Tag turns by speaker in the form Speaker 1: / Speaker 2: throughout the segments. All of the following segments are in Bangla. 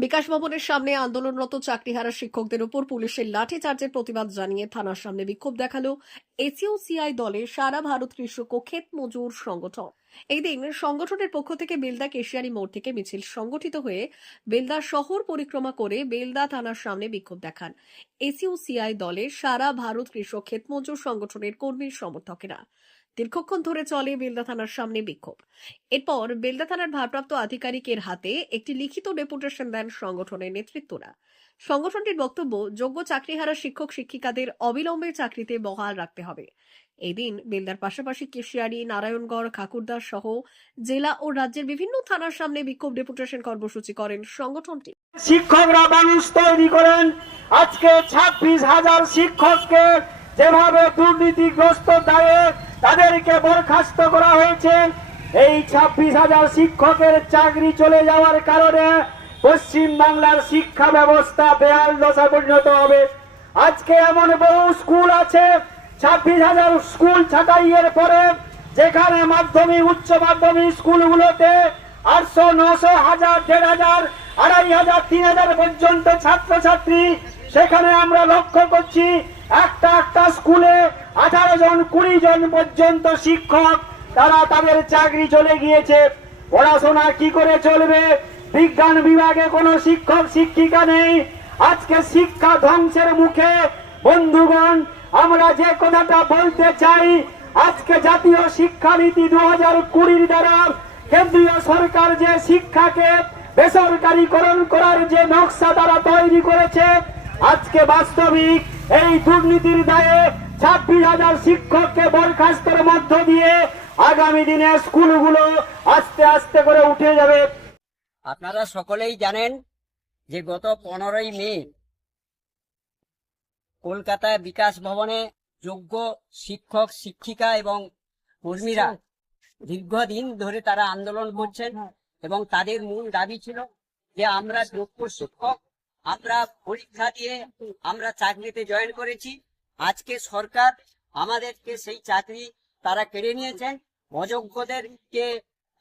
Speaker 1: বিকাশ ভবনের সামনে আন্দোলনরত চাকরিহারা শিক্ষকদের উপর পুলিশের লাঠিচার্জের প্রতিবাদ জানিয়ে থানার সামনে বিক্ষোভ দেখাল এসইউসিআই দলে সারা ভারত কৃষক ও ক্ষেত মজুর সংগঠন। এই দিন সংগঠনের পক্ষ থেকে বেলদা কেশিয়ারি মোড় থেকে মিছিল সংগঠিত হয়ে বেলদা শহর পরিক্রমা করে বেলদা থানার সামনে বিক্ষোভ দেখান। এসইউসিআই দলের সারা ভারত কৃষক ক্ষেত মজুর সংগঠনের কর্মীর সমর্থকেরা। দীর্ঘক্ষণ ধরে চলে বেলদা থানার সামনে বিক্ষোভ। এরপর বেলদা থানার ভারপ্রাপ্ত আধিকারিকের হাতে একটি লিখিত ডেপুটেশন দেন সংগঠনের নেতৃত্বরা। সংগঠনটির বক্তব্য, যোগ্য চাকরিহারা শিক্ষক শিক্ষিকাদের অবিলম্বে চাকরিতে বহাল রাখতে হবে। এদিন বেলদার পাশাপাশি কেশিয়ারি, নারায়ণগড় খাকুরদাস সহ জেলা ও রাজ্যের বিভিন্ন থানার সামনে বিক্ষোভ ডেপুটেশন কর্মসূচি করেন সংগঠনটি।
Speaker 2: শিক্ষকরা মানুষ তৈরি করেন। আজকে ছাব্বিশ হাজার শিক্ষককে যেভাবে দুর্নীতিগ্রস্ত দায়ে তাদেরকে বরখাস্ত করা হয়েছে, এই ছাব্বিশ হাজার শিক্ষকের চাকরি চলে যাওয়ার কারণে পশ্চিম বাংলার শিক্ষা ব্যবস্থা বেহাল দশা পরিণত হবে। আজকে এমন বহু স্কুল আছে ছাব্বিশ হাজার স্কুল ছাঁটাইয়ের পরে যেখানে মাধ্যমিক, উচ্চ মাধ্যমিক স্কুলগুলোতে আটশো, নশো, হাজার, দেড় হাজার, আড়াই হাজার, তিন হাজার পর্যন্ত ছাত্রছাত্রী সেখানে আমরা লক্ষ্য করছি একটা একটা স্কুলে আঠারো জন, কুড়ি জন পর্যন্ত শিক্ষক তারা তাদের চাকরি চলে গিয়েছে। পড়াশোনা কি করে চলবে? বিজ্ঞান বিভাগে কোনো শিক্ষক, শিক্ষিকা নেই। আজকে শিক্ষা ধ্বংসের মুখে বন্ধুগণ আমরা যে কথাটা বলতে চাই, আজকে জাতীয় শিক্ষানীতি দু হাজার কুড়ির দ্বারা কেন্দ্রীয় সরকার যে শিক্ষাকে বেসরকারীকরণ করার যে নকশা তারা তৈরি করেছে, আজকে বাস্তবিক এই দুর্নীতির দায়ে ছাব্বিশ হাজার শিক্ষককে বরখাস্তের মধ্য দিয়ে আগামী দিনে স্কুলগুলো আস্তে আস্তে করে উঠে যাবে।
Speaker 3: আপনারা সকলেই জানেন যে গত পনেরোই মে কলকাতায় বিকাশ ভবনে যোগ্য শিক্ষক, শিক্ষিকা এবং কর্মীরা দীর্ঘদিন ধরে তারা আন্দোলন করছেন এবং তাদের মূল দাবি ছিল যে আমরা যোগ্য শিক্ষক, আমরা পরীক্ষা দিয়ে আমরা চাকরিতে জয়েন করেছি। আজকে সরকার আমাদেরকে সেই চাকরি তারা কেড়ে নিয়েছেন। অযোগ্যদেরকে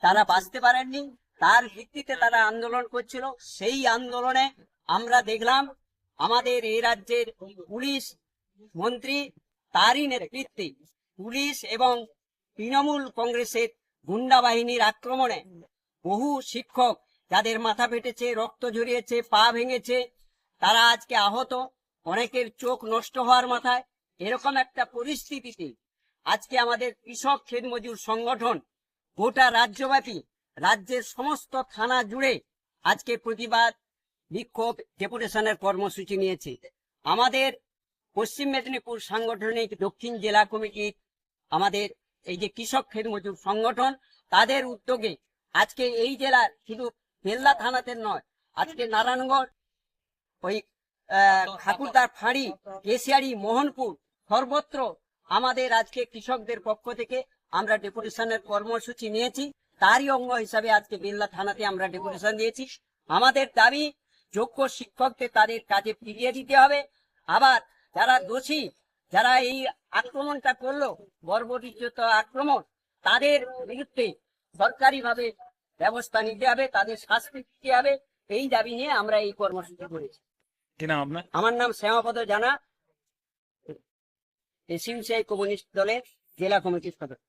Speaker 3: তারা বাঁচতে পারেননি। তার ভিত্তিতে তারা আন্দোলন করছিল। সেই আন্দোলনে আমরা দেখলাম আমাদের এই রাজ্যের পুলিশ মন্ত্রী তারই নেতৃত্বে পুলিশ এবং তৃণমূল কংগ্রেসের গুন্ডা বাহিনীর আক্রমণে বহু শিক্ষক যাদের মাথা ফেটেছে, রক্ত ঝরিয়েছে, পা ভেঙেছে, তারা আজকে আহত। অনেকের চোখ নষ্ট হওয়ার মাথায় এরকম একটা পরিস্থিতিতে আজকে আমাদের কৃষক ক্ষেত মজুর সংগঠন গোটা রাজ্যব্যাপী, রাজ্যের সমস্ত থানা জুড়ে আজকে প্রতিবাদ বিক্ষোভ ডেপুটেশনের কর্মসূচি নিয়েছে। আমাদের পশ্চিম মেদিনীপুর সাংগঠনিক দক্ষিণ জেলা কমিটির আমাদের এই যে কৃষক ক্ষেত মজুর সংগঠন, তাদের উদ্যোগে আজকে এই জেলার শুধু বেল্লা থানাতে নয়, আজকে নারায়ণগড়, ওই ঠাকুরদার ফাঁড়ি, কেশিয়ারি, মোহনপুর, সর্বত্র আমাদের আজকে কৃষকদের পক্ষ থেকে আমরা ডেপুটেশনের কর্মসূচি নিয়েছি। তারই অঙ্গ হিসাবে আজকে বেল্লা থানাতে আমরা ডেপুটেশন দিয়েছি। আমাদের দাবি যোগ্য শিক্ষকদের তাদের কাজে ফিরিয়ে দিতে হবে। আবার যারা দোষী যারা এই আক্রমণটা করল বর্বরিত আক্রমণ তাদের বিরুদ্ধে সরকারিভাবে ব্যবস্থা নিতে হবে তাদের শাস্তি দিতে হবে। এই দাবি নিয়ে আমরা এই কর্মসূচি করেছি। আমার নাম শ্যামাপদ জানা। এসইউসিআই কমিউনিস্ট দলের জেলা কমিটির সদস্য।